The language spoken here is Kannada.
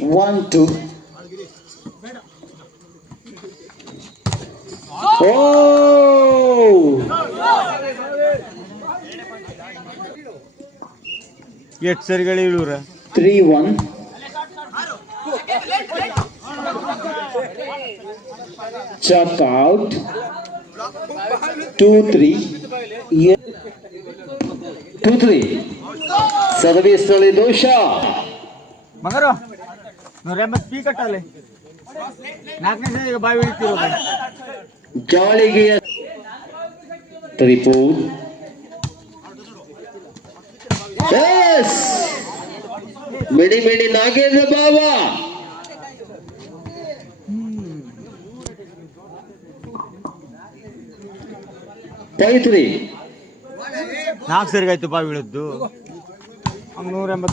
1-2. Oh! 3-1. Chuck out. 2-3. 2-3. Service ನಲ್ಲಿ ದೋಷ. ಮಗರು 180 ಪಿ ಕಟ್ಟಲೆ 4ನೇ ಸಲ ಬಾಯಿ ಇಳಿತಿರೋ ಜಾಳಿಗೆ ತ್ರಿಪೂರ್. Yes! ಮಿಡಿ ನಾಗೇಂದ್ರ ಬಾಬಾ. 5-3. 4 ಸರಿಗಾಯ್ತು ಬಾವಿ ಇಳಿದ್ದು 180